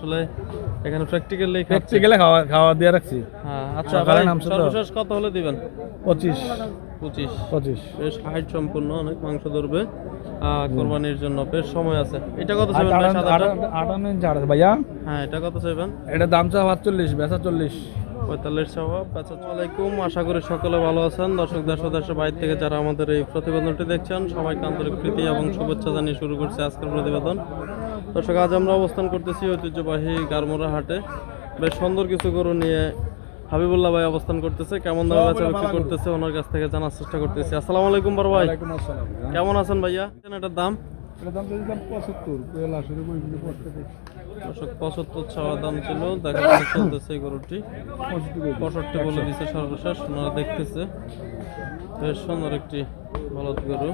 আসলে এখানে প্র্যাকটিক্যালি প্র্যাকটিক্যালে খাওয়া খাওয়া দিয়ে রাখছি। হ্যাঁ আচ্ছা ভাই, সর্বশেষ কত হলে দিবেন? পঁচিশ। পঁচিশ। পঁচিশ। বেশ হাইট সম্পূর্ণ অনেক মাংস ধরবে। কোরবানির জন্য বেশ সময় আছে। এটা কত চাইবেন ভাই সাদাটা? আটান্ন ইঞ্চ আড়াই ভাইয়া। হ্যাঁ এটা কত চাইবেন? এটা দাম চা পাঁচচল্লিশ বেচা চল্লিশ। পঁয়তাল্লিশ সভা আসসালামাইকুম আশা করি সকলে ভালো আছেন। দর্শক দেশ ও দেশের বাইরে থেকে যারা আমাদের এই প্রতিবেদনটি দেখছেন সবাইকে আন্তরিক প্রীতি এবং শুভেচ্ছা জানিয়ে শুরু করছে আজকের প্রতিবেদন। দর্শক আজ আমরা অবস্থান করতেছি ঐতিহ্যবাহী গারমোড়া হাটে। বেশ সুন্দর কিছু গরু নিয়ে হাবিবুল্লাহ ভাই অবস্থান করতেছে। কেমন দামে বিক্রি করতেছে ওনার কাছ থেকে জানার চেষ্টা করতেছি। আসসালামু আলাইকুম বড় ভাই। কেমন আছেন ভাইয়া? এটার দাম। দাম পঁচাত্তর ছাওয়া ছিল দেখা চলতেছে গরুটি। পঁয়ষট্টি বলে সর্বশেষ ওনারা দেখতেছে। বেশ সুন্দর একটি বলদ গরু।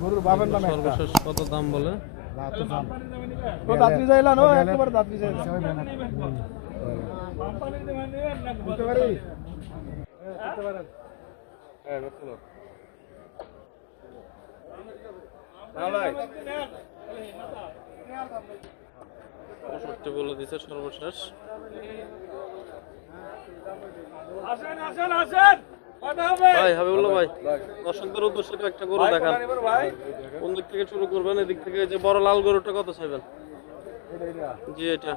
গরুর বাবার নাম সর্বশেষ কত দাম বলে? ও দাত্রী যাইলা নো একবার দাত্রী যাইলা। বুঝতে পারি? হ্যাঁ? পঁয়ষট্টি বলে দিছে সর্বশেষ। ভাই হাবিবুল্লাহ ভাই। দর্শকদের উদ্দেশ্যে একটা গরু দেখান। কোন দিক থেকে শুরু করবেন এদিক থেকে যে বড় লাল গরুটা কত চাইবেন? জি এটা।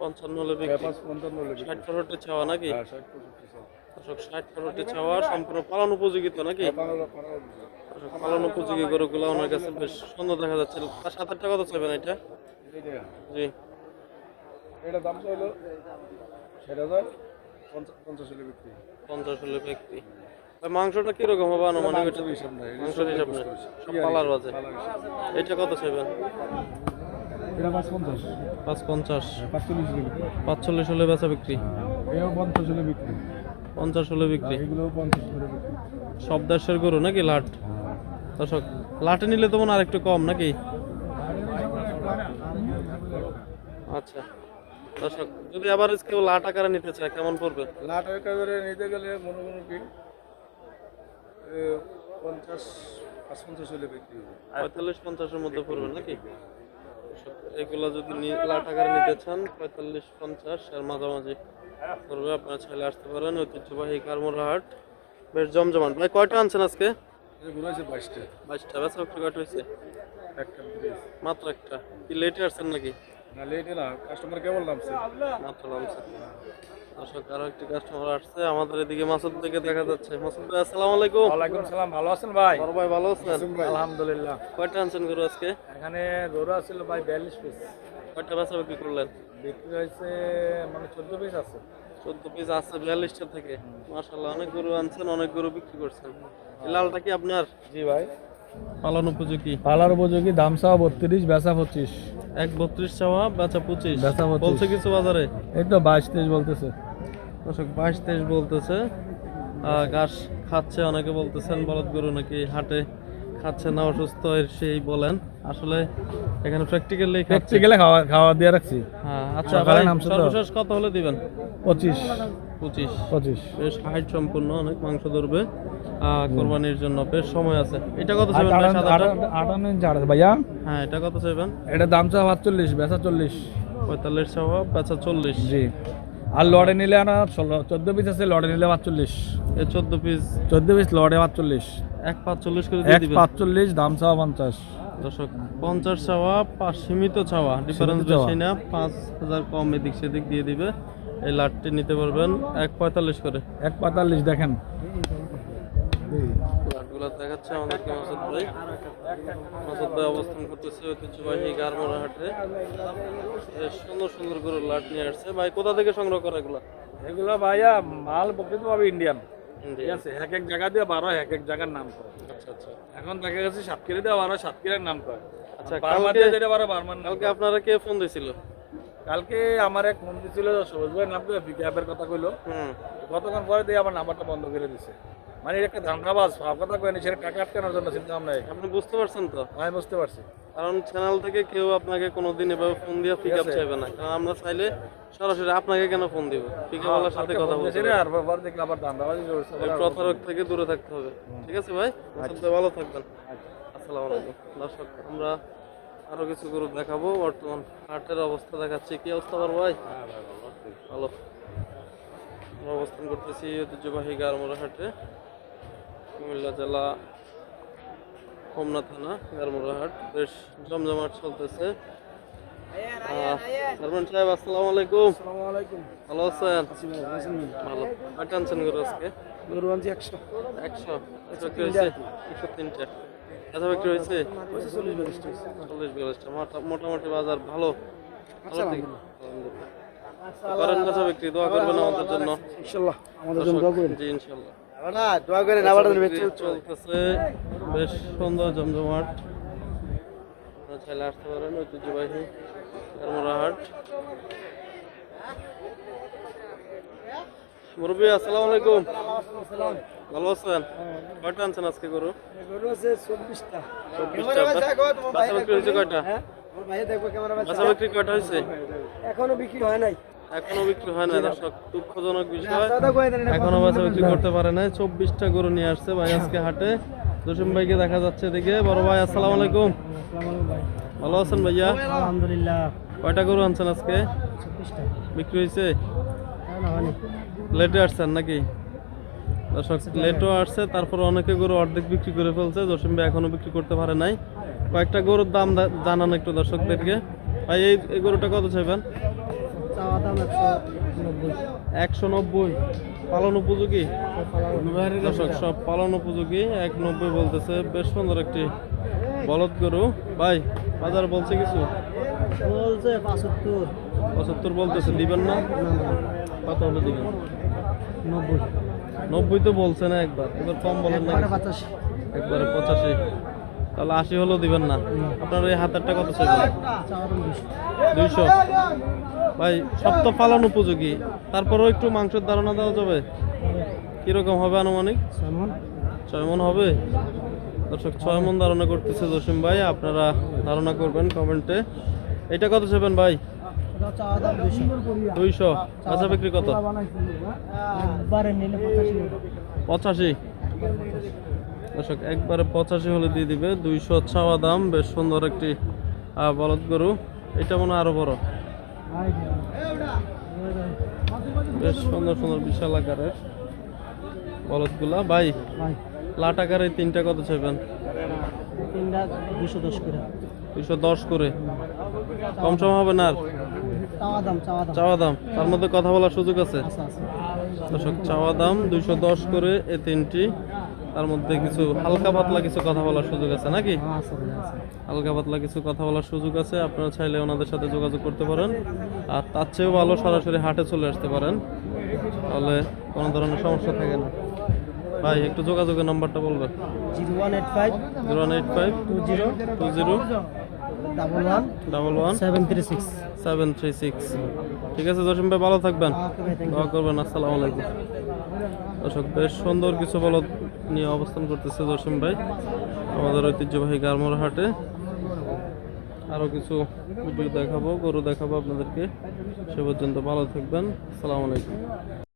পঞ্চান্ন হলে বিক্রি। ছাওয়া নাকি? হ্যাঁ দর্শক ষাট পঁয়ষট্টি ছাওয়া সম্পূর্ণ পালন উপযোগী তো নাকি দর্শক, পালন উপযোগী গরুগুলো ওনার কাছে বেশ সুন্দর দেখা যাচ্ছে। তার সাত আটটা কত চাইবেন এটা। জি। এটা দাম ষাট হাজার পঞ্চাশ হলে বিক্রি পঞ্চাশ হলে মাংসটা কীরকম হবে আনুমানিক? এটা হিসাব নাই মাংসের হিসাব নেই। সব পালার বাজে। এটা কত চাইবেন? এটা পাঁচ পঞ্চাশ। পাঁচ পঞ্চাশ। পাঁচচল্লিশ হলে পাঁচচল্লিশ হলে বেচা বিক্রি? এও পঞ্চাশ হলে বিক্রি পঞ্চাশ হলে বিক্রি? এগুলোও পঞ্চাশ হলে সব দেশের গরু নাকি লাট? দর্শক লাটে নিলে তো মনে আর একটু কম নাকি? আচ্ছা। দর্শক যদি আবার কেউ লাট আকারে নিতে চায় কেমন পড়বে? লাট একেবারে নিতে গেলে মনে মনে কি পঞ্চাশ পাঁচ পঞ্চাশ হলে বিক্রি হবে। পঁয়তাল্লিশ পঞ্চাশের মধ্যে পড়বে নাকি? এগুলো যদি লাখ টাকার নিতে চান পঁয়তাল্লিশ পঞ্চাশ আর মাঝামাঝি করবে আপনারা ছেলে আসতে পারেন ঐতিহ্যবাহী কারমোড়া হাট বেশ জমজমান ভাই কয়টা আনছেন আজকে? আছে বাইশটা। বাইশটা বেচা কয়টা হয়েছে? একটা বিক্রি হয়েছে। মাত্র একটা। কি লেটে আসছেন নাকি? না লেটে না কাস্টমার কেবল নামছে? মাত্র নামছে। দর্শক আরও একটি কাস্টমার আসছে। আমাদের এদিকে মাসুদ থেকে দেখা যাচ্ছে। মাসুদ ভাই আসসালামু আলাইকুম। ওয়ালাইকুম সালাম। ভালো আছেন ভাই? বড় ভাই ভালো আছেন? আলহামদুলিল্লাহ। কয়টা আনছেন গরু আজকে? এখানে গরু আছিল ভাই বিয়াল্লিশ পিস কয়টা বেচা বিক্রি করলেন? বিক্রি হয়েছে মানে চোদ্দ পিস আছে। চোদ্দ পিস আছে বিয়াল্লিশটা থেকে। মাশাল্লাহ অনেক গরু আনছেন অনেক গরু বিক্রি করছেন। লালটা কি আপনার? জি ভাই। পালন উপযোগী? পালার উপযোগী দাম চাওয়া বত্রিশ বেচা পঁচিশ। এক বত্রিশ চাওয়া বেচা পঁচিশ। বেচা পঁচিশ। বলছে কিছু বাজারে? এই তো বাইশ তেইশ বলতেছে। দর্শক বাইশ তেইশ বলতেছে। ঘাস খাচ্ছে অনেকে বলতেছেন বলদ গরু নাকি হাটে খাচ্ছে না অসুস্থ এর সেই বলেন। আসলে এখানে প্র্যাকটিক্যালি প্র্যাকটিক্যালে খাওয়া খাওয়া দিয়ে রাখছি। হ্যাঁ আচ্ছা ভাই, সর্বশেষ কত হলে দিবেন? পঁচিশ। পঁচিশ। পঁচিশ। বেশ হাইট সম্পূর্ণ অনেক মাংস ধরবে। কোরবানির জন্য বেশ সময় আছে। এটা কত চাইবেন ভাই সাদাটা? আটান্ন ইঞ্চ আড়াই ভাইয়া। হ্যাঁ এটা কত চাইবেন এটা দাম চাওয়া পাঁচচল্লিশ বেচা চল্লিশ। পঁয়তাল্লিশ চাওয়া বেচা চল্লিশ। জি। আর লড়ে নিলে না চোদ্দ পিস আছে লড়ে নিলে পাঁচচল্লিশ এ চোদ্দ পিস চোদ্দ পিস লড়ে পাঁচচল্লিশ এক পাঁচচল্লিশ করে এক পাঁচচল্লিশ দাম চাওয়া পঞ্চাশ। দর্শক পঞ্চাশ চাওয়া পাঁচ সীমিত চাওয়া। ডিফারেন্স বেশি না পাঁচ হাজার কম এদিক সেদিক দিয়ে দিবে। এই লাটটি নিতে পারবেন এক পঁয়তাল্লিশ করে। এক পঁয়তাল্লিশ দেখেন। লাটগুলো দেখাচ্ছে আমাদেরকে মাসুদ ভাই। মাসুদ ভাই অবস্থান করতেছে ঐতিহ্যবাহী গারমোড়া হাটে। বেশ সুন্দর সুন্দর করে লাট নিয়ে আসছে। ভাই কোথা থেকে সংগ্রহ করে এগুলো? এগুলো ভাইয়া মাল প্রকৃত ভাবে ইন্ডিয়ান ঠিক আছে এক এক জায়গা দিয়ে বারো এক এক জায়গার নাম করে। আচ্ছা আচ্ছা। এখন দেখা গেছে সাতক্ষীরা দিয়ে বারো সাতক্ষীরার নাম করে। আচ্ছা, বারমার দিয়ে যেটা বারো বারমার কালকে আপনারা কে ফোন দিয়েছিল কালকে আমার এক বন্ধু ছিল সবুজ ভাই নাম কথা কইলো। হুম। কতক্ষণ পরে দিয়ে আমার নাম্বারটা বন্ধ করে দিছে। মানে এটা একটা ধান্দাবাজ ভাব কথা কয়নি সেটা টাকা আটকানোর জন্য চিন্তা ভাবনা নাই আপনি বুঝতে পারছেন তো? আমি বুঝতে পারছি। কারণ চ্যানেল থেকে কেউ আপনাকে কোনোদিন এভাবে ফোন দিয়ে পিক আপ চাইবে না। কারণ আমরা চাইলে সরাসরি আপনাকে কেন ফোন দিব? পিক আপ ওয়ালার সাথে কথা বলতে হবে। আর পর দেখলে আবার ধান্দাবাজি করছে প্রতারক থেকে দূরে থাকতে হবে। ঠিক আছে ভাই? সবচেয়ে ভালো থাকবেন। আসসালামু আলাইকুম। দর্শক আমরা আরও কিছু গরু দেখাবো। বর্তমান হাটের অবস্থা দেখাচ্ছি। কি অবস্থা বড় ভাই? ভালো। আমরা অবস্থান করতেছি ঐতিহ্যবাহী গারমোড়া হাটে। কুমিল্লা জেলা হোমনা থানা গারমোড়াহাট বেশ জমজমাট চলতেছে। সারমান সাহেব আসসালামু আলাইকুম। ভালো আছেন? ভালো কয়টা আনছেন গরু আজকে? গরু আনছি একশো। একশো? একশো বিক্রি হয়েছে? একশো তিনটে। এত বিক্রি হয়েছে? চল্লিশ বিয়াল্লিশটা চল্লিশ বিয়াল্লিশটা মোটামুটি বাজার ভালো। আলহামদুলিল্লাহ। করেন কথা বিক্রি দোয়া করবেন আমাদের জন্য। ইনশাল্লাহ আমাদের দর্শক, জি ইনশাল্লাহ। দোয়া করে বিক্রি চলতেছে বেশ সুন্দর জমজমাট। আপনারা চাইলে আসতে পারেন ঐতিহ্যবাহী কারমোড়া মুরব্বী আসসালামু আলাইকুম। ভালো আছেন? কয়টা আনছেন আজকে গরু? গরু আছে চব্বিশটা। চব্বিশটা বাচ্চা বিক্রি হয়েছে কয়টা? বাচ্চা বিক্রি কয়টা হয়েছে? এখনও বিক্রি হয় নাই। এখনও বিক্রি হয় না দর্শক দুঃখজনক বিষয়। এখনও বাচ্চা বিক্রি করতে পারে নাই। চব্বিশটা গরু নিয়ে আসছে ভাই আজকে হাটে। জসিম ভাইকে দেখা যাচ্ছে এদিকে। বড় ভাই আসসালামু আলাইকুম। ভালো আছেন ভাইয়া? আলহামদুলিল্লাহ। কয়টা গরু আনছেন আজকে? বিক্রি হয়েছে? লেটে আসছেন নাকি? দর্শক লেটও আসছে তারপর অনেকে গরু অর্ধেক বিক্রি করে ফেলছে। জসিম ভাই এখনও বিক্রি করতে পারে নাই। কয়েকটা গরুর দাম জানান একটু দর্শকদেরকে। ভাই এই গরুটা কত চাইবেন? চাওয়া দাম একশো নব্বই। একশো নব্বই পালন উপযোগী? দর্শক সব পালন উপযোগী এক নব্বই বলতেছে বেশ সুন্দর একটি বলদ গরু। ভাই বাজার বলছে কিছু? বলছে পাঁচাত্তর। পঁচাত্তর বলতেছে দিবেন না? কত হলে দিবেন? নব্বই। নব্বই তো বলছে না একবার এবার কম বলেন না। একবারে পঁচাশি। তাহলে আশি হলেও দিবেন না। আপনার এই হাতেরটা কত চাইবেন দুইশো। ভাই সব তো পালন উপযোগী। তারপরেও একটু মাংসের ধারণা দেওয়া যাবে। কীরকম হবে আনুমানিক? ছয় মন হবে? দর্শক ছয় মন ধারণা করতেছে জসিম ভাই। আপনারা ধারণা করবেন কমেন্টে। এটা কত চাইবেন ভাই? দুইশো। আচ্ছা বিক্রি কত? পঁচাশি। দর্শক একবারে পঁচাশি হলে দিয়ে দিবে। দুইশো ছাওয়া দাম বেশ সুন্দর একটি বলদ গরু। এটা মনে আরও বড়। বেশ সুন্দর সুন্দর বিশাল আকারের বলদগুলা। ভাই ভাই। লাট আকারে তিনটা কত চাইবেন? তিনটা দুশো করে। দুইশো দশ করে। কম সম হবে না আর? চাওয়া দাম তার মধ্যে কথা বলার সুযোগ আছে। দর্শক চাওয়া দাম দুইশো দশ করে এ তিনটি। তার মধ্যে কিছু হালকা পাতলা কিছু কথা বলার সুযোগ আছে নাকি? হ্যাঁ হালকা পাতলা কিছু কথা বলার সুযোগ আছে আপনারা চাইলে ওনাদের সাথে যোগাযোগ করতে পারেন। আর তার চেয়েও ভালো সরাসরি হাটে চলে আসতে পারেন। তাহলে কোনো ধরনের সমস্যা থাকে না। ভাই একটু যোগাযোগের নাম্বারটা বলবেন। Zero one eight five zero one eight five two zero two zero double one double one seven three six. Seven three six. ঠিক আছে, জসিম ভাই, ভালো থাকবেন। দোয়া করবেন, আসসালামু আলাইকুম। দর্শক, বেশ সুন্দর কিছু বলদ নিয়ে অবস্থান করতেছে জসিম ভাই। আমাদের ঐতিহ্যবাহী গারমোর হাটে। আরও কিছু দেখাবো, গরু দেখাবো আপনাদেরকে। সে পর্যন্ত ভালো থাকবেন। আসসালামু আলাইকুম।